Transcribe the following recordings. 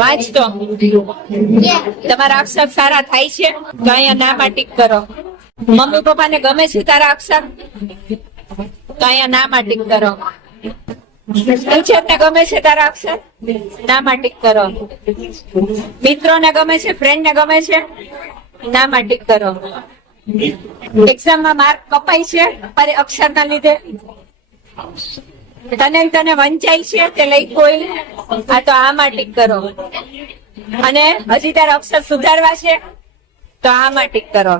વાંચતો તમારા અક્ષર સારા થાય છે તો અહીંયા નામાં ટીક કરો. મમ્મી પપ્પા ને ગમે છે તારા અક્ષર તો અહીંયા નામાં ટીક કરો. ટીચર ને ગમે છે તારા અક્ષર નામાં ટીક કરો. મિત્રો ને ગમે છે, ફ્રેન્ડ ને ગમે છે, નામાં ટીક કરો. એક્ઝામ માં માર્ક કપાય છે અક્ષર ના લીધે, તને વંચાય છે તે લઈ કોઈ આ તો આમાં ટીક કરો. અને હજી તારા અક્ષર સુધારવા છે તો આમાં ટીક કરો.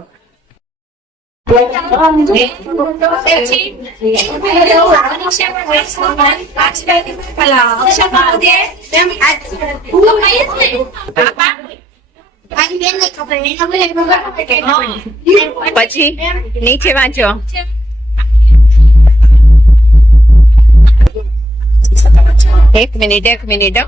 પછી નીચે વાંચો. એક મિનિટ અક્ષર